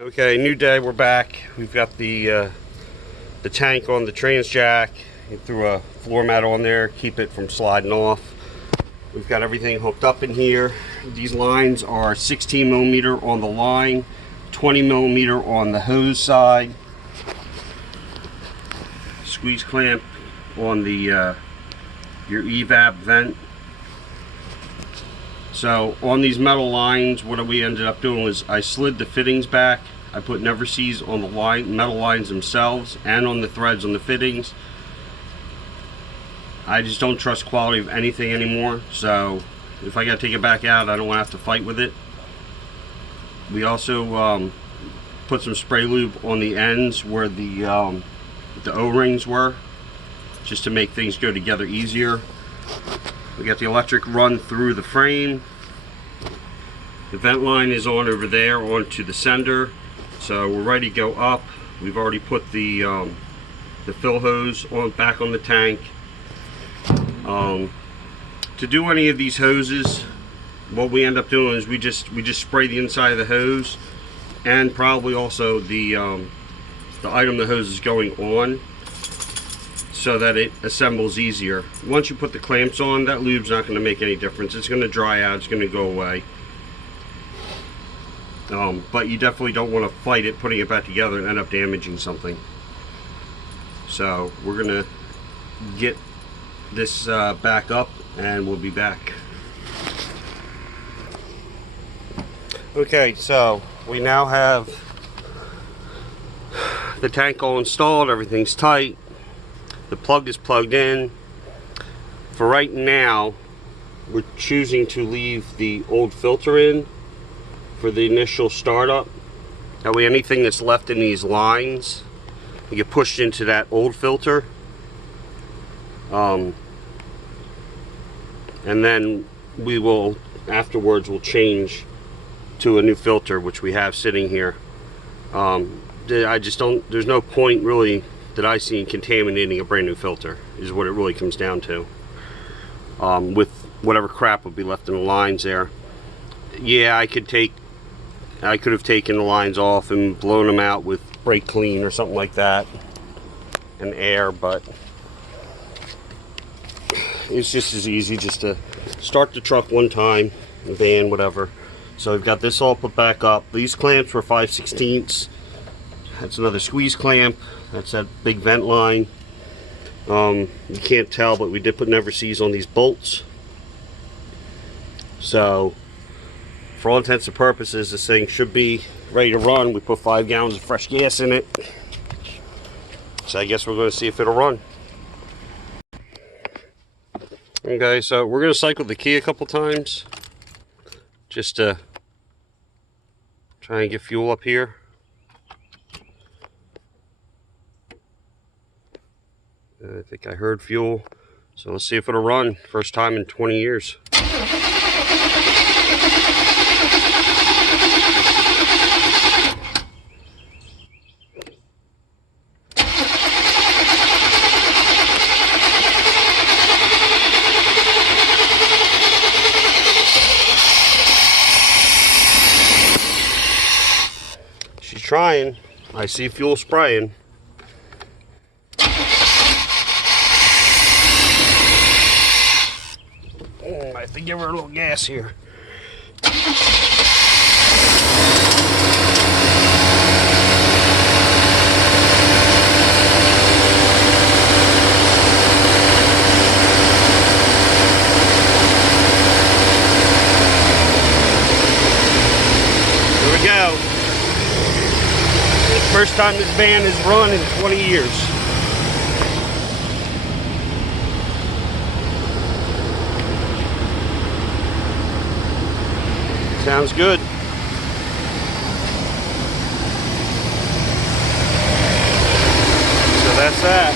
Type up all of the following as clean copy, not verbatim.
Okay, new day, we're back. We've got the tank on the trans jack. We threw a floor mat on there, keep it from sliding off. We've got everything hooked up in here. These lines are 16 millimeter on the line, 20 millimeter on the hose side. Squeeze clamp on the your evap vent. So on these metal lines, what we ended up doing was I slid the fittings back. I put never sees on the metal lines themselves and on the threads on the fittings. I just don't trust quality of anything anymore, so if I gotta take it back out, I don't want to have to fight with it. We also put some spray lube on the ends where the O-rings were, just to make things go together easier. We got the electric run through the frame. The vent line is on over there onto the sender, so we're ready to go up. We've already put the fill hose back on the tank. To do any of these hoses, what we end up doing is we just spray the inside of the hose, and probably also the item the hose is going on, so that it assembles easier. Once you put the clamps on, that lube's not going to make any difference. It's going to dry out, it's going to go away. But you definitely don't want to fight it putting it back together and end up damaging something. So we're going to get this back up and we'll be back. Okay, so we now have the tank all installed, everything's tight. The plug is plugged in. For right now, we're choosing to leave the old filter in for the initial startup. That way anything that's left in these lines will get pushed into that old filter. And then we will, afterwards, we'll change to a new filter, which we have sitting here. There's no point really that I see in contaminating a brand new filter, is what it really comes down to, with whatever crap would be left in the lines there. Yeah, I could have taken the lines off and blown them out with brake clean or something like that and air, but it's just as easy just to start the truck one time, the van, whatever. So we've got this all put back up. These clamps were 5/16. That's another squeeze clamp. That's that big vent line. You can't tell, but we did put never sees on these bolts. So for all intents and purposes, this thing should be ready to run. We put 5 gallons of fresh gas in it. So I guess we're going to see if it'll run. Okay, so we're going to cycle the key a couple times just to try and get fuel up here. I think I heard fuel, so let's see if it'll run. First time in 20 years. She's trying. I see fuel spraying. I have to give her a little gas here. Here we go. First time this van has run in 20 years. Sounds good. So that's that.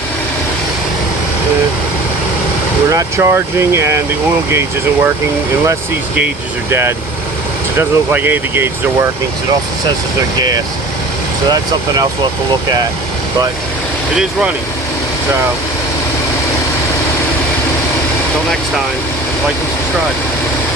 We're not charging and the oil gauge isn't working unless these gauges are dead. So it doesn't look like any of the gauges are working. So it also says that they're gas. So that's something else we'll have to look at. But it is running. So until next time, like and subscribe.